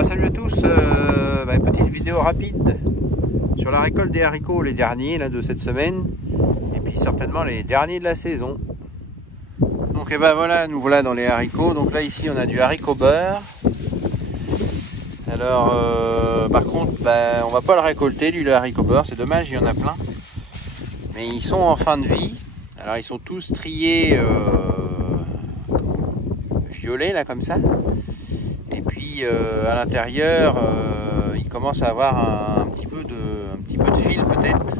Salut à tous, petite vidéo rapide sur la récolte des haricots, les derniers là, de cette semaine, et puis certainement les derniers de la saison. Donc voilà, nous voilà dans les haricots. Donc là ici on a du haricot beurre. Alors par contre on va pas le récolter lui, le haricot beurre, c'est dommage, il y en a plein. Mais ils sont en fin de vie. Alors ils sont tous triés violet là comme ça. Et puis à l'intérieur, il commence à avoir un petit peu de fil peut-être.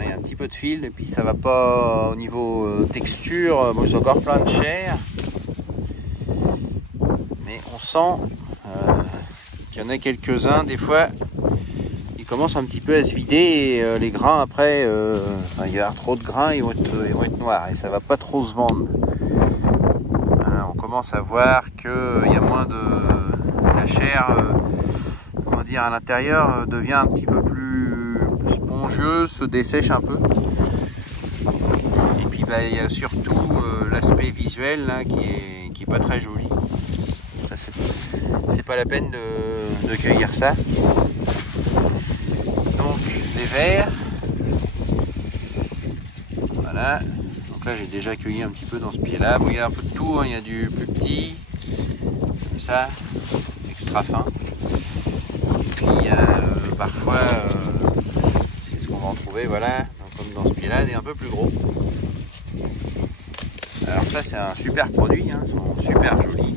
Il y a un petit peu de fil et puis ça va pas au niveau texture. Bon, c'est encore plein de chair, mais on sent qu'il y en a quelques-uns des fois. Ils commencent un petit peu à se vider et les grains après, il y a trop de grains, ils vont être noirs et ça va pas trop se vendre. On commence à voir qu'il y a moins de la chair, comment dire, à l'intérieur devient un petit peu plus spongieuse, se dessèche un peu. Et puis il y a surtout l'aspect visuel là, qui est pas très joli. Ça, c'est pas la peine de cueillir ça. Donc les verts, voilà. Donc là j'ai déjà cueilli un petit peu dans ce pied là. Bon, il y a un peu de tout, hein. Il y a du plus petit, comme ça, extra fin. Et puis parfois, c'est ce qu'on va en trouver, voilà, comme dans ce pied là, il est un peu plus gros. Alors ça c'est un super produit, hein. Ils sont super jolis.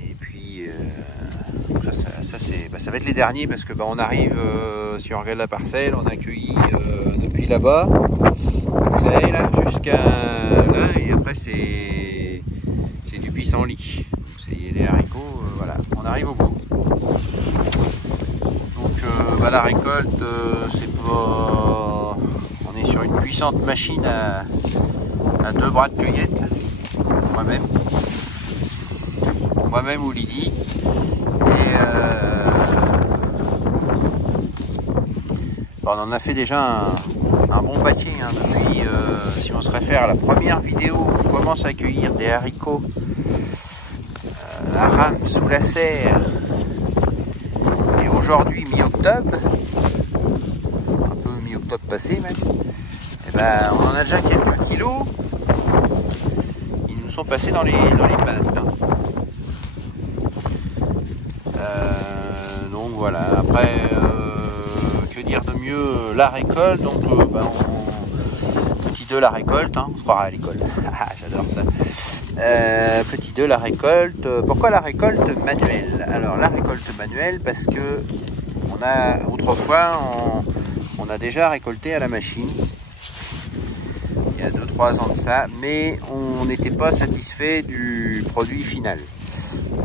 Et puis ça va être les derniers parce que on arrive, si on regarde la parcelle, on a cueilli depuis là-bas. Là jusqu'à là, et après c'est du pissenlit. C'est les haricots, voilà, on arrive au bout. Donc la récolte, c'est pas, on est sur une puissante machine à 2 bras de cueillette, moi-même ou Lydie. Et on en a fait déjà un bon paquet, hein, depuis, si on se réfère à la première vidéo où on commence à cueillir des haricots à rame sous la serre, et aujourd'hui mi-octobre, un peu mi-octobre passé même, et on en a déjà quelques kilos, ils nous sont passés dans les pattes. Donc voilà, après que dire de mieux, la récolte, donc petit 2 la récolte, hein, on se croira à l'école. J'adore ça. Petit 2 la récolte. Pourquoi la récolte manuelle? Alors la récolte manuelle parce que autrefois on a déjà récolté à la machine il y a 2-3 ans de ça, mais on n'était pas satisfait du produit final.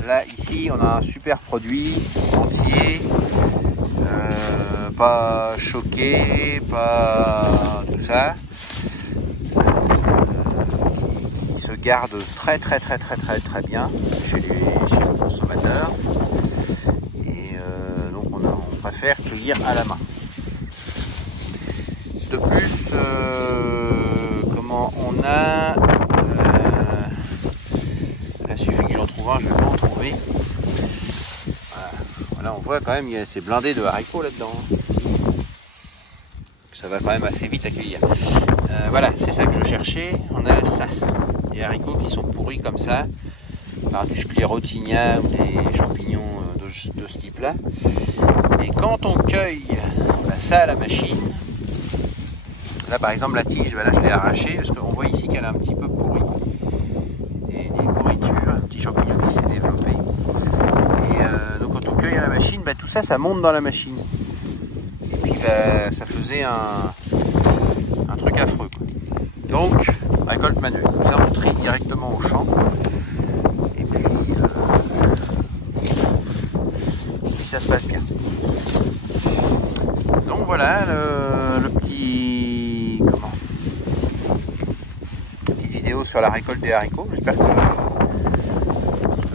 Là ici on a un super produit entier, pas choqué, pas tout ça. Il se garde très bien chez le consommateur. Et donc on préfère cueillir à la main. De plus, on a, il suffit que j'en trouve un, je vais pas en trouver. Voilà, on voit quand même, c'est blindé de haricots là-dedans. Ça va quand même assez vite à cueillir. Voilà, c'est ça que je cherchais. On a ça, des haricots qui sont pourris comme ça, par du sclérotinia ou des champignons de ce type-là. Et quand on cueille ça à la machine, là par exemple la tige, voilà, je l'ai arrachée parce qu'on voit ici qu'elle est un petit peu pourrie. Des pourritures, un petit champignon qui s'est développé. Et donc quand on cueille à la machine, tout ça, ça monte dans la machine. Et puis ça faisait un truc affreux, quoi. Donc récolte manuelle, ça on trie directement au champ. Et puis ça se passe bien. Donc voilà le petit petite vidéo sur la récolte des haricots. J'espère que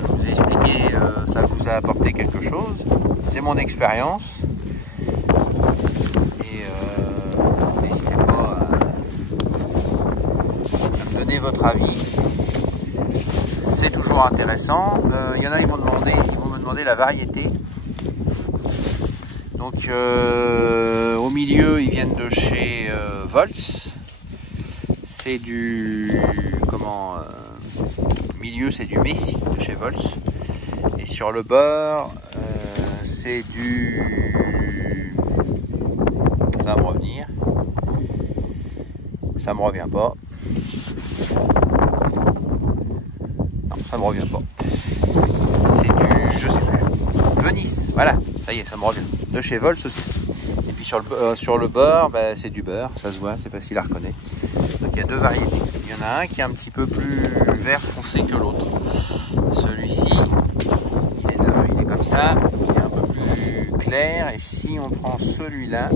je vous ai expliqué, ça vous a apporté quelque chose. C'est mon expérience. Et n'hésitez pas à me donner votre avis. c'est toujours intéressant. Il y en a, ils vont me demander la variété. Donc au milieu, ils viennent de chez Volts. C'est du au milieu, c'est du Messi de chez Volts. Et sur le bord, c'est du... Ça va me revenir. Ça me revient pas. Non, ça me revient pas. C'est du... je sais plus. Venice, voilà. Ça y est, ça me revient. De chez Volts aussi. Et puis sur le bord, bah, c'est du beurre. Ça se voit, c'est facile à reconnaître. Donc il y a deux variétés. Il y en a un qui est un petit peu plus vert foncé que l'autre. Celui-ci, il est comme ça. Il est un peu plus clair. Et si on prend celui-là,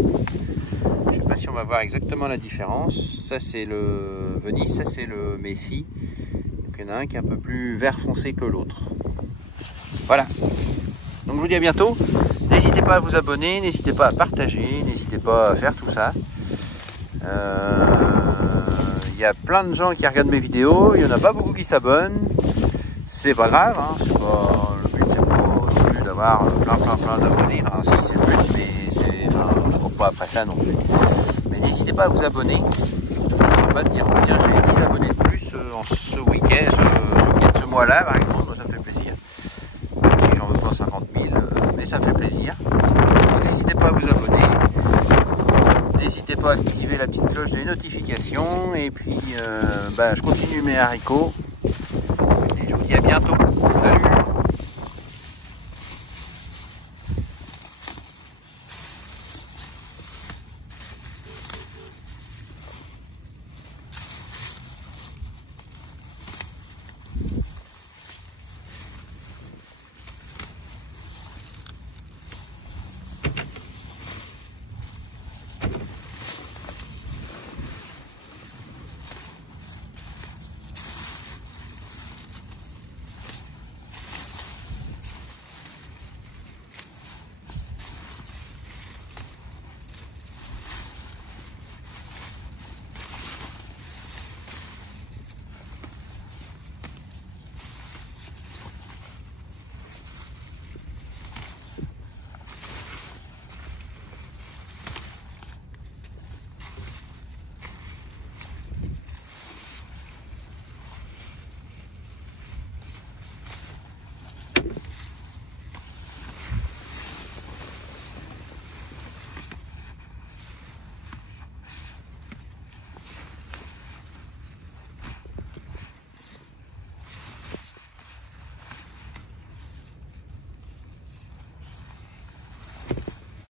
je ne sais pas si on va voir exactement la différence. Ça c'est le Venise, ça c'est le Messi. Donc il y en a un qui est un peu plus vert foncé que l'autre. Voilà. Donc je vous dis à bientôt. N'hésitez pas à vous abonner, n'hésitez pas à partager, n'hésitez pas à faire tout ça. Il y a plein de gens qui regardent mes vidéos, il n'y en a pas beaucoup qui s'abonnent. C'est pas grave, hein, le but c'est pas non plus d'avoir plein d'abonnés. Enfin, c'est le but, mais je cours pas après ça non plus. Mais n'hésitez pas à vous abonner. C'est sympa de dire, tiens, j'ai 10 abonnés de plus en ce week-end, ce mois-là par exemple, ça me fait plaisir. Si j'en veux pas 50 000, mais ça me fait plaisir. N'hésitez pas à vous abonner. N'hésitez pas à activer la petite cloche des notifications. Et puis, je continue mes haricots. Et je vous dis à bientôt.